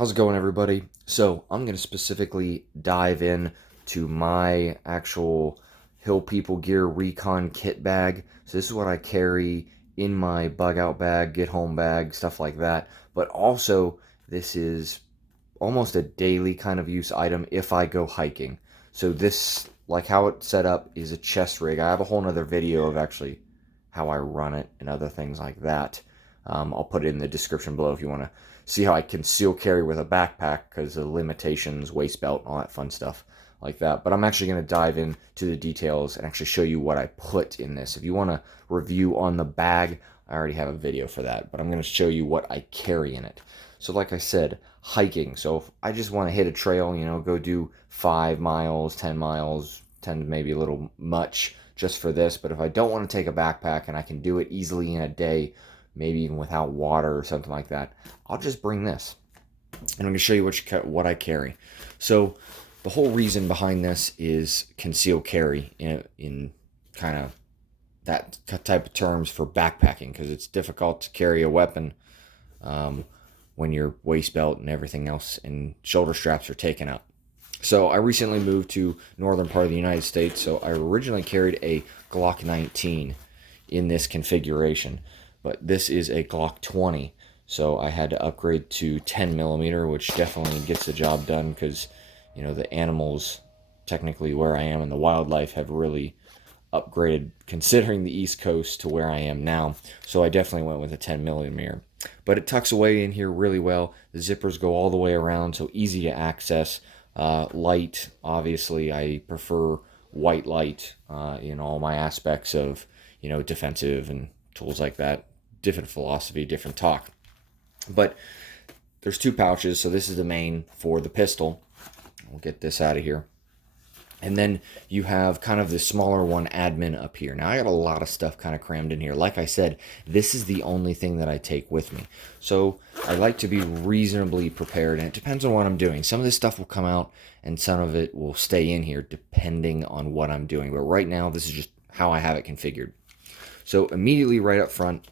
How's it going, everybody? So I'm going to specifically dive in to my actual Hill People Gear Recon kit bag. So this is what I carry in my bug out bag, get home bag, stuff like that. But also, this is almost a daily kind of use item if I go hiking. So this, like how it's set up, is a chest rig. I have a whole nother video of actually how I run it and other things like that. I'll put it in the description below if you want to see how I conceal carry with a backpack because of limitations, waist belt, all that fun stuff like that. But I'm actually going to dive into the details and actually show you what I put in this. If you want to review on the bag, I already have a video for that, but I'm going to show you what I carry in it. So like I said, hiking. So if I just want to hit a trail, go do 5 miles, 10 miles, 10 maybe a little much just for this. But if I don't want to take a backpack and I can do it easily in a day, maybe even without water or something like that, I'll just bring this. And I'm going to show you what I carry. So the whole reason behind this is concealed carry in kind of that type of terms for backpacking, because it's difficult to carry a weapon when your waist belt and everything else and shoulder straps are taken out. So I recently moved to northern part of the United States, so I originally carried a Glock 19 in this configuration, but this is a Glock 20, so I had to upgrade to 10 millimeter, which definitely gets the job done because, the animals technically where I am and the wildlife have really upgraded considering the East Coast to where I am now. So I definitely went with a 10 millimeter. But it tucks away in here really well. The zippers go all the way around, so easy to access. Light, obviously, I prefer white light in all my aspects of, defensive and tools like that. Different philosophy, different talk. But there's 2 pouches, so this is the main for the pistol. We'll get this out of here. And then you have kind of the smaller one, admin, up here. Now I got a lot of stuff kind of crammed in here. Like I said, this is the only thing that I take with me. So I like to be reasonably prepared, and it depends on what I'm doing. Some of this stuff will come out and some of it will stay in here depending on what I'm doing. But right now, this is just how I have it configured. So immediately right up front,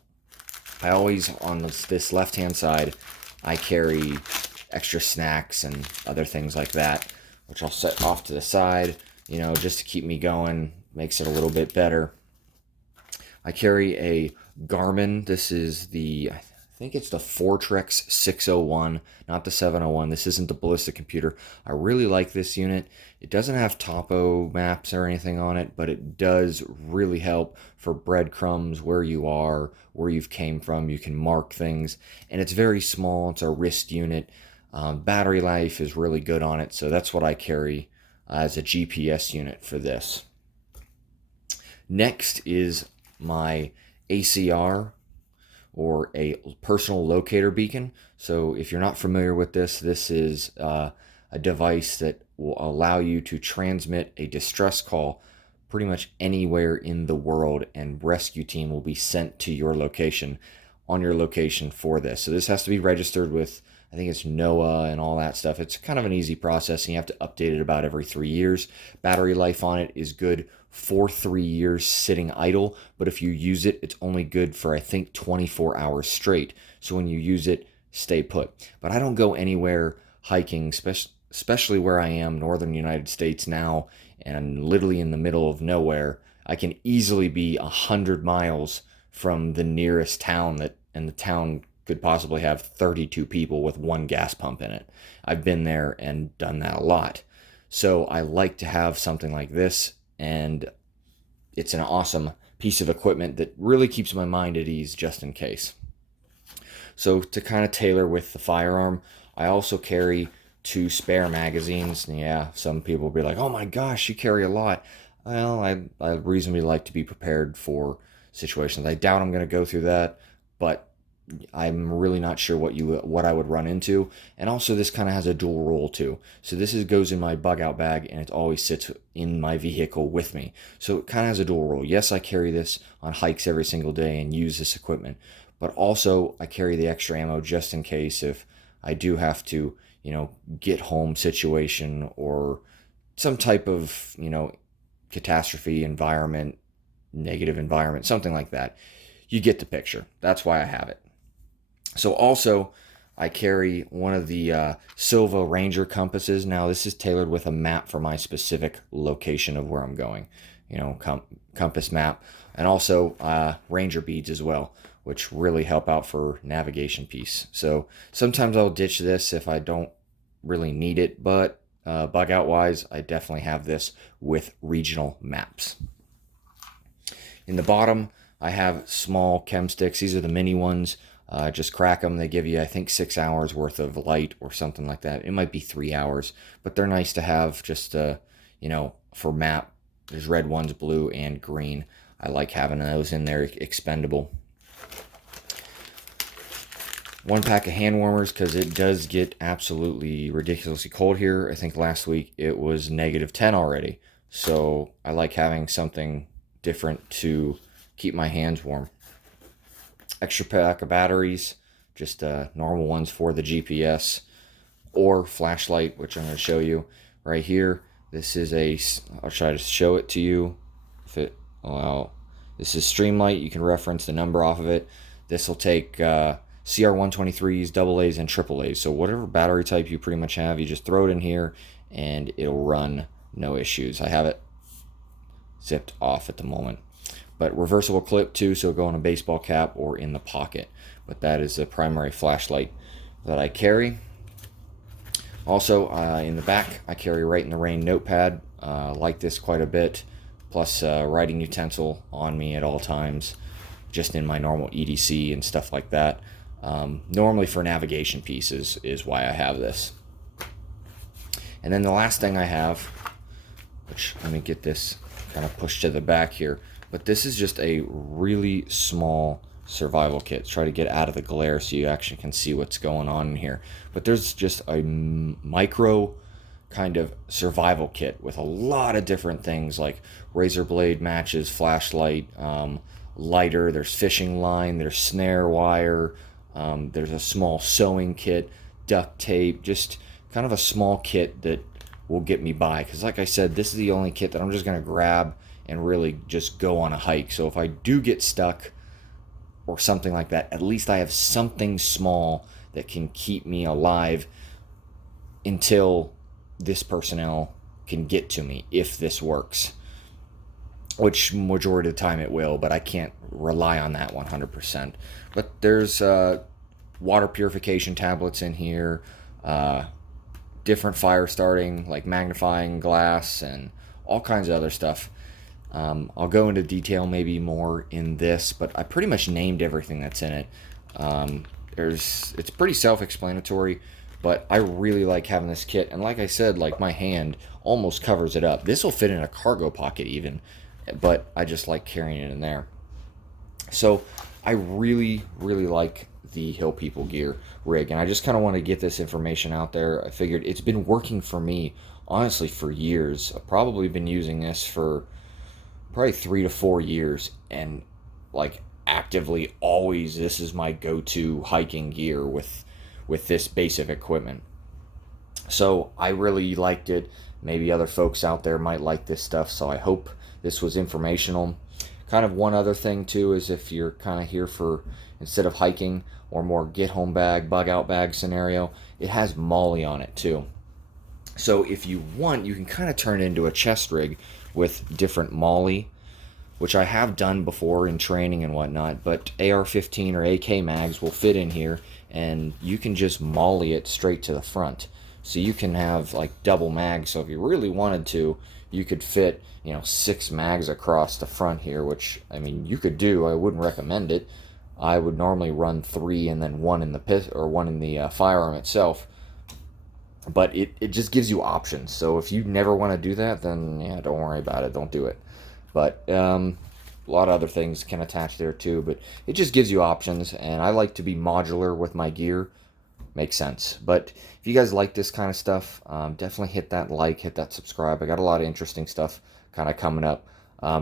I always, on this left-hand side, I carry extra snacks and other things like that, which I'll set off to the side, just to keep me going, makes it a little bit better. I carry a Garmin. This is I think it's the Fortrex 601, not the 701. This isn't the ballistic computer. I really like this unit. It doesn't have topo maps or anything on it, but it does really help for breadcrumbs, where you are, where you've came from. You can mark things, and it's very small. It's a wrist unit. Battery life is really good on it, so that's what I carry as a GPS unit for this. Next is my ACR, or a personal locator beacon. So if you're not familiar with this, this is a device that will allow you to transmit a distress call pretty much anywhere in the world, and rescue team will be sent to your location, on your location for this. So this has to be registered with, I think it's NOAA and all that stuff. It's kind of an easy process, and you have to update it about every 3 years. Battery life on it is good for 3 years sitting idle, but if you use it, it's only good for, I think, 24 hours straight. So when you use it, stay put. But I don't go anywhere hiking, especially where I am, northern United States now, and literally in the middle of nowhere. I can easily be 100 miles from the nearest town, and the town could possibly have 32 people with 1 gas pump in it. I've been there and done that a lot. So I like to have something like this, and it's an awesome piece of equipment that really keeps my mind at ease just in case. So to kind of tailor with the firearm, I also carry 2 spare magazines. And yeah, some people will be like, oh my gosh, you carry a lot. Well, I reasonably like to be prepared for situations. I doubt I'm going to go through that, but I'm really not sure what I would run into. And also, this kind of has a dual role too. So this goes in my bug out bag, and it always sits in my vehicle with me. So it kind of has a dual role. Yes, I carry this on hikes every single day and use this equipment, but also I carry the extra ammo just in case if I do have to, get home situation or some type of, catastrophe environment, negative environment, something like that. You get the picture. That's why I have it. So also, I carry one of the Silva Ranger compasses. Now, this is tailored with a map for my specific location of where I'm going. You know, compass map. And also Ranger beads as well, which really help out for navigation piece. So sometimes I'll ditch this if I don't really need it, but bug out wise, I definitely have this with regional maps. In the bottom, I have small chem sticks. These are the mini ones. Just crack them. They give you, I think, 6 hours worth of light or something like that. It might be 3 hours, but they're nice to have just, you know, for map. There's red ones, blue, and green. I like having those in there, expendable. One pack of hand warmers because it does get absolutely ridiculously cold here. I think last week it was -10 already. So I like having something different to keep my hands warm. Extra pack of batteries, just normal ones for the GPS or flashlight, which I'm going to show you right here. This is I'll try to show it to you if it allow. This is Streamlight. You can reference the number off of it. This will take CR123s, AA's, and AAA's. So whatever battery type you pretty much have, you just throw it in here and it'll run no issues. I have it zipped off at the moment. But reversible clip too, so it'll go on a baseball cap or in the pocket. But that is the primary flashlight that I carry. Also, in the back, I carry Right in the Rain notepad. Like this quite a bit. Plus, writing utensil on me at all times, just in my normal EDC and stuff like that. Normally for navigation pieces is why I have this. And then the last thing I have, which let me get this kind of pushed to the back here, but this is just a really small survival kit. Try to get out of the glare so you actually can see what's going on in here. But there's just a micro kind of survival kit with a lot of different things like razor blade, matches, flashlight, lighter, there's fishing line, there's snare wire, there's a small sewing kit, duct tape, just kind of a small kit that will get me by. Because like I said, this is the only kit that I'm just going to grab and really just go on a hike. So if I do get stuck or something like that, at least I have something small that can keep me alive until this personnel can get to me, if this works. Which majority of the time it will, but I can't rely on that 100%. But there's water purification tablets in here, different fire starting, like magnifying glass, and all kinds of other stuff. I'll go into detail maybe more in this, but I pretty much named everything that's in it. It's pretty self-explanatory, but I really like having this kit. And like I said, like my hand almost covers it up. This will fit in a cargo pocket even, but I just like carrying it in there. So I really, really like the Hill People Gear rig, and I just kind of want to get this information out there. I figured it's been working for me, honestly, for years. I've probably been using this for probably 3 to 4 years, and like actively always this is my go-to hiking gear with this basic equipment. So I really liked it. Maybe other folks out there might like this stuff, so I hope this was informational. Kind of one other thing too is if you're kind of here for, instead of hiking or more get home bag, bug out bag scenario, it has MOLLE on it too. So if you want, you can kind of turn it into a chest rig with different MOLLE, which I have done before in training and whatnot, but AR-15 or AK mags will fit in here, and you can just MOLLE it straight to the front. So you can have like double mags, so if you really wanted to, you could fit, 6 mags across the front here, which, I mean, you could do. I wouldn't recommend it. I would normally run 3 and then 1 in the one in the firearm itself. But it just gives you options. So if you never want to do that, then yeah, don't worry about it. Don't do it. But a lot of other things can attach there too. But it just gives you options. And I like to be modular with my gear. Makes sense. But if you guys like this kind of stuff, definitely hit that like, hit that subscribe. I got a lot of interesting stuff kind of coming up.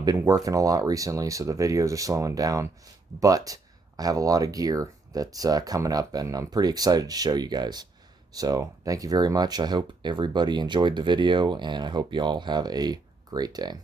Been working a lot recently, so the videos are slowing down. But I have a lot of gear that's coming up, and I'm pretty excited to show you guys. So thank you very much. I hope everybody enjoyed the video, and I hope you all have a great day.